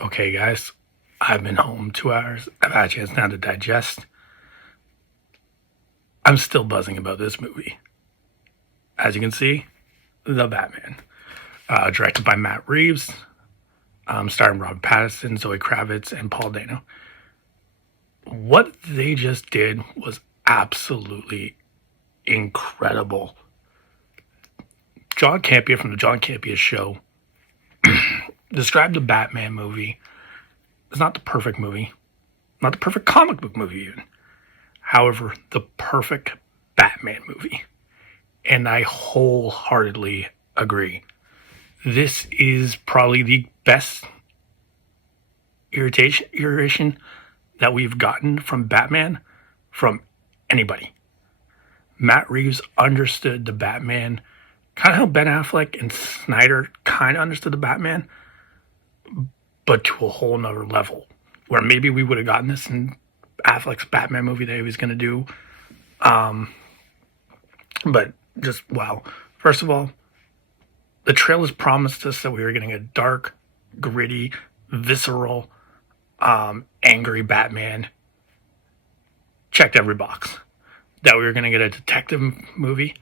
Okay, guys, I've been home 2 hours. I've had a chance now to digest. I'm still buzzing about this movie. As you can see, The Batman, directed by Matt Reeves, starring Robert Pattinson, Zoe Kravitz, and Paul Dano. What they just did was absolutely incredible. John Campea from the John Campea Show described the Batman movie. It's not the perfect movie, not the perfect comic book movie even. However, the perfect Batman movie. And I wholeheartedly agree. This is probably the best iteration that we've gotten from Batman from anybody. Matt Reeves understood the Batman, kind of how Ben Affleck and Snyder kind of understood the Batman, but to a whole nother level, where maybe we would have gotten this in Affleck's Batman movie that he was going to do. But just wow. First of all, the trailers promised us that we were getting a dark, gritty, visceral, angry Batman. Checked every box. That we were going to get a detective movie.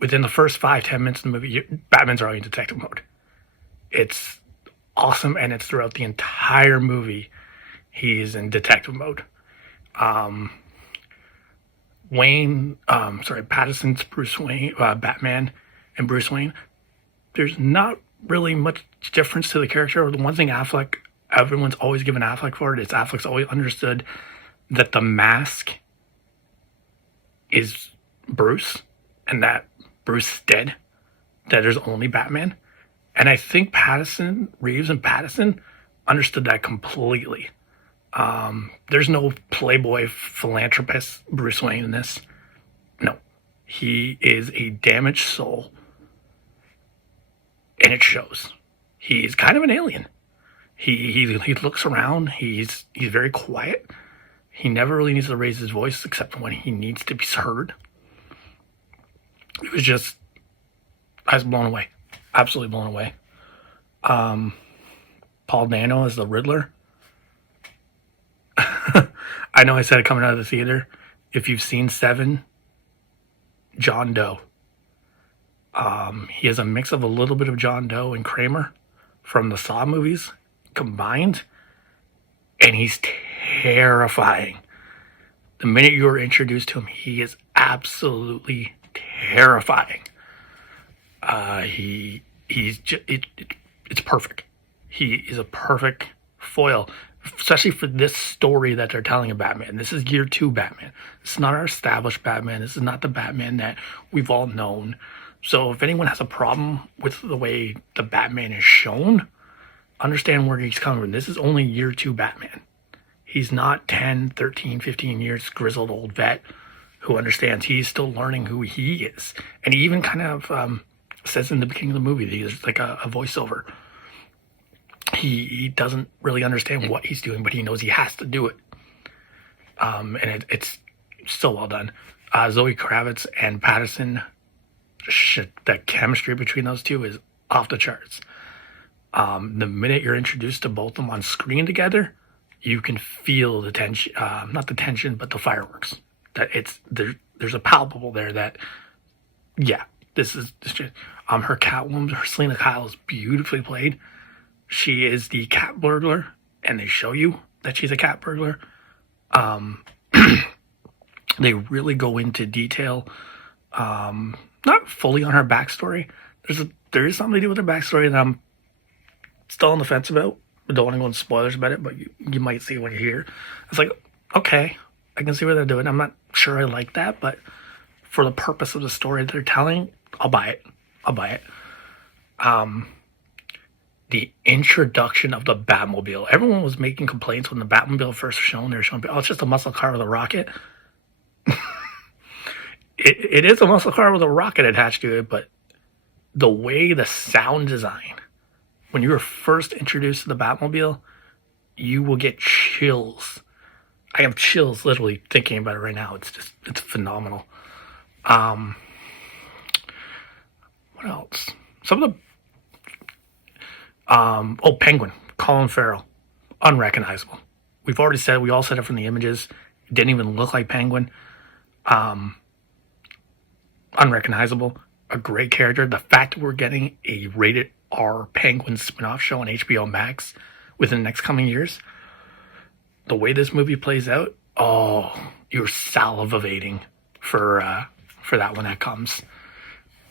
Within the first 5-10 minutes of the movie, Batman's already in detective mode. It's awesome, and it's throughout the entire movie. He's in detective mode. Pattinson's Bruce Wayne, Batman, and Bruce Wayne. There's not really much difference to the character. The one thing everyone's always given Affleck for it is Affleck's always understood that the mask is Bruce, and that Bruce is dead. That there's only Batman, and I think Reeves and Pattinson understood that completely. There's no playboy philanthropist Bruce Wayne in this. No, he is a damaged soul, and it shows. He's kind of an alien. He looks around. He's very quiet. He never really needs to raise his voice except when he needs to be heard. It was just, I was blown away, absolutely blown away. Paul Dano as the Riddler. I know I said it coming out of the theater. If you've seen Seven, John Doe. He has a mix of a little bit of John Doe and Kramer from the Saw movies combined, and he's terrifying. The minute you are introduced to him, he is absolutely terrifying. It's perfect. He is a perfect foil, especially for this story that they're telling of Batman. This is year 2 Batman. This is not our established Batman. This is not the Batman that we've all known. So if anyone has a problem with the way the Batman is shown, understand where he's coming from. This is only year 2 Batman. He's not 10, 13, 15 years grizzled old vet who understands. He's still learning who he is. And he even kind of says in the beginning of the movie that he's like a voiceover. He doesn't really understand what he's doing, but he knows he has to do it. And it's so well done. Zoe Kravitz and Pattinson, the chemistry between those two is off the charts. The minute you're introduced to both of them on screen together, you can feel the tension, not the tension, but the fireworks. That there's a palpable there that, yeah, this is just, her Catwoman, her Selena Kyle is beautifully played. She is the cat burglar, and they show you that she's a cat burglar. They really go into detail, not fully on her backstory. There is something to do with her backstory that I'm still on the fence about. I don't want to go into spoilers about it, but you might see when you hear. It's like, okay, I can see what they're doing. I'm not sure I like that, but for the purpose of the story they're telling, I'll buy it. The introduction of the Batmobile. Everyone was making complaints when the Batmobile first was shown. They were showing, oh, it's just a muscle car with a rocket. It is a muscle car with a rocket attached to it, but the way the sound design, when you were first introduced to the Batmobile, you will get chills. I have chills literally thinking about it right now. It's phenomenal. What else? Some of the Penguin, Colin Farrell. unrecognizable. We've already said, we all said it from the images. It didn't even look like Penguin. Unrecognizable. A great character. The fact that we're getting a rated R Penguin spin-off show on HBO Max within the next coming years. The way this movie plays out, oh, you're salivating for that when that comes.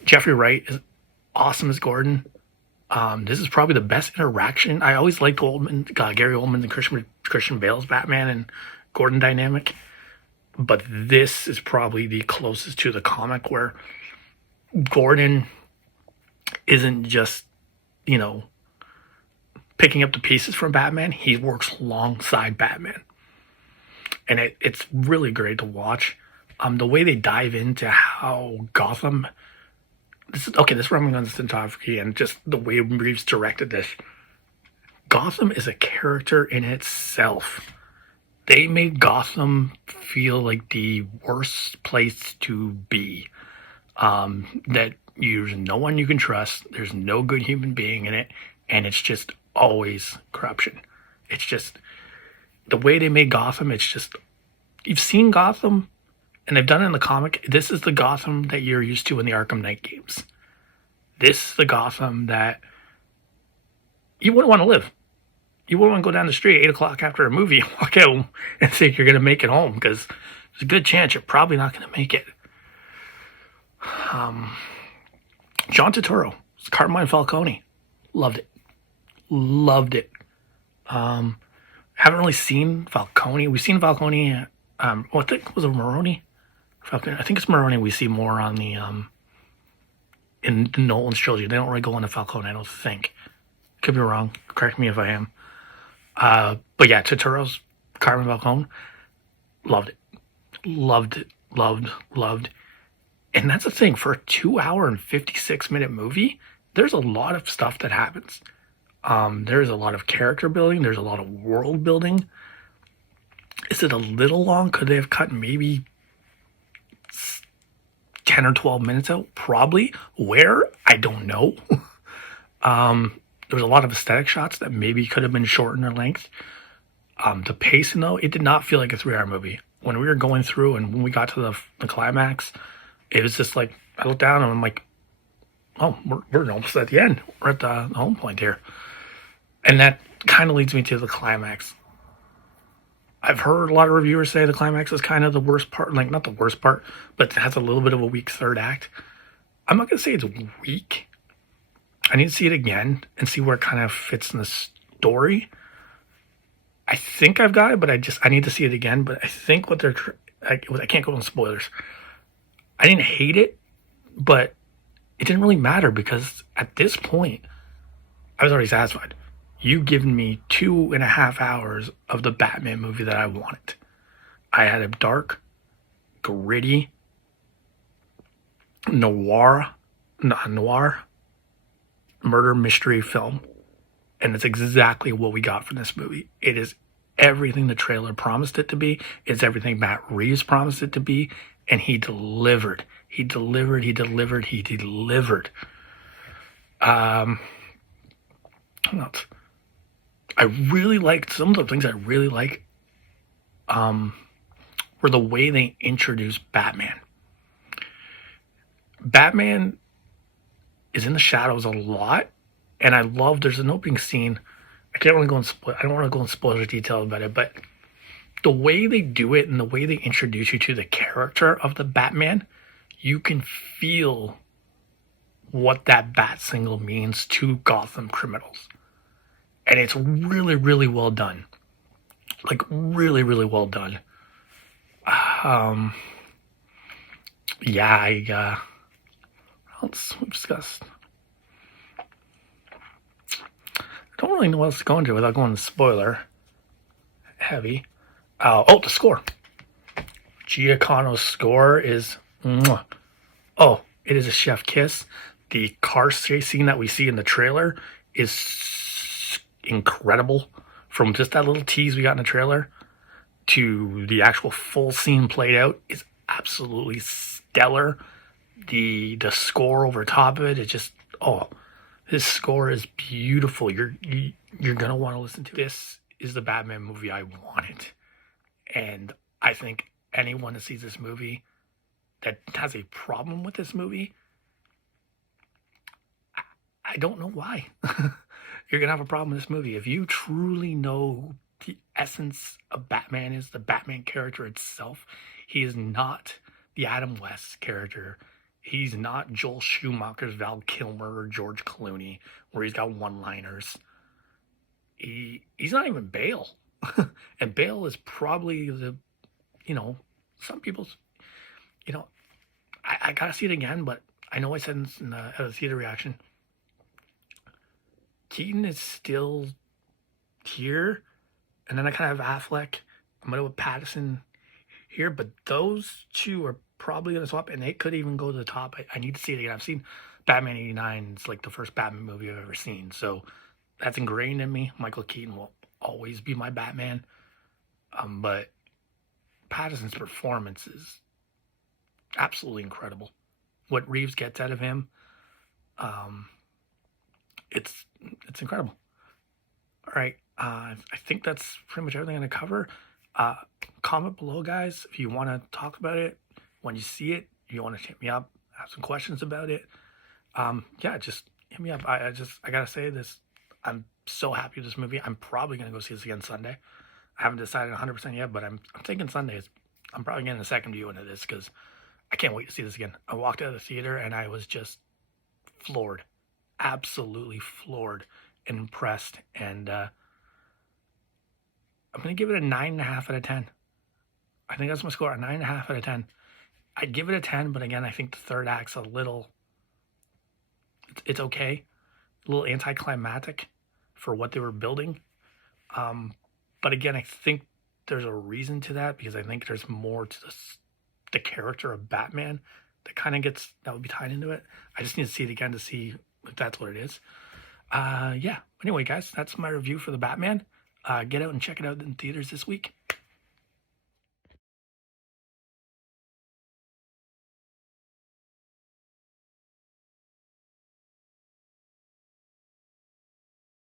Jeffrey Wright is awesome as Gordon. This is probably the best interaction. I always liked Gary Oldman and Christian Bale's Batman and Gordon dynamic, but this is probably the closest to the comic where Gordon isn't just, picking up the pieces from Batman. He works alongside Batman, and it's really great to watch. The way they dive into how Gotham. This is where I'm going to cinematography and just the way Reeves directed this. Gotham is a character in itself. They made Gotham feel like the worst place to be. That there's no one you can trust. There's no good human being in it. And it's just always corruption. It's just the way they made Gotham. It's just, you've seen Gotham and they've done it in the comic. This is the Gotham that you're used to in the Arkham Knight games. This is the Gotham that you wouldn't want to live. You wouldn't want to go down the street at 8 o'clock after a movie and walk out and think you're going to make it home, because there's a good chance you're probably not going to make it. John Turturro, Carmine Falcone, loved it. Haven't really seen Falcone. We've seen Falcone. I think was it Maroni? Falcone. I think it's Maroni. We see more on the in the Nolan's trilogy. They don't really go into Falcone, I don't think. Could be wrong. Correct me if I am. But yeah, Turturro's Carmine Falcone, loved it. Loved. And that's the thing, for a 2 hour and 56-minute movie, there's a lot of stuff that happens. There's a lot of character building. There's a lot of world building. Is it a little long? Could they have cut maybe 10 or 12 minutes out? Probably. Where? I don't know. There was a lot of aesthetic shots that maybe could have been shortened in length. The pacing, though, it did not feel like a 3 hour movie. When we were going through and when we got to the climax, it was just like, I looked down and I'm like, oh, we're almost at the end. We're at the home point here. And that kind of leads me to the climax. I've heard a lot of reviewers say the climax is kind of the worst part. Like, not the worst part, but it has a little bit of a weak third act. I'm not going to say it's weak. I need to see it again and see where it kind of fits in the story. I think I've got it, but I need to see it again. But I think what I can't go on spoilers. I didn't hate it, but it didn't really matter because at this point, I was already satisfied. You've given me 2.5 hours of the Batman movie that I wanted. I had a dark, gritty, noir murder mystery film. And it's exactly what we got from this movie. It is everything the trailer promised it to be. It's everything Matt Reeves promised it to be. And he delivered. I really liked some of the things I really like were the way they introduced Batman. Batman is in the shadows a lot, and I love, there's an opening scene. I don't want to go in spoiler detail about it, but the way they do it and the way they introduce you to the character of the Batman, you can feel what that bat signal means to Gotham criminals. And it's really, really well done. Like, really, really well done. What else we've discussed? I don't really know what else to go into without going to spoiler heavy. The score. Giacomo's score is, it is a chef kiss. The car chase scene that we see in the trailer is incredible. From just that little tease we got in the trailer to the actual full scene played out is absolutely stellar. The score over top of it is just, this score is beautiful. You're gonna want to listen to this. is the Batman movie I wanted. And I think anyone that sees this movie that has a problem with this movie, I don't know why. You're going to have a problem with this movie. If you truly know the essence of Batman is the Batman character itself, he is not the Adam West character. He's not Joel Schumacher's Val Kilmer or George Clooney, where he's got one-liners. He's not even Bale. And Bale is probably the, some people's, I gotta see it again, but I know I said in the theater reaction, Keaton is still here, and then I kind of have Affleck. I'm gonna go with Pattinson here, but those two are probably gonna swap, and they could even go to the top. I need to see it again. I've seen Batman '89. It's like the first Batman movie I've ever seen, so that's ingrained in me. Michael Keaton will always be my Batman, but Pattinson's performance is absolutely incredible. What Reeves gets out of him, it's incredible. All right, I think that's pretty much everything I'm going to cover. Comment below, guys, if you want to talk about it when you see it. If you want to hit me up, have some questions about it. Yeah, just hit me up. I gotta say this. I'm so happy with this movie. I'm probably gonna go see this again Sunday. I haven't decided 100% yet, but I'm thinking Sundays. I'm probably getting a second view into this because I can't wait to see this again. I walked out of the theater and I was just floored, absolutely floored and impressed. And I'm gonna give it a 9.5 out of 10. I think that's my score, a 9.5 out of 10. I'd give it a 10, but again, I think the third act's a little. It's okay, a little anticlimactic for what they were building. But again, I think there's a reason to that because I think there's more to the character of Batman that would be tied into it. I just need to see it again to see if that's what it is. Yeah. Anyway, guys, that's my review for the Batman. Get out and check it out in theaters this week.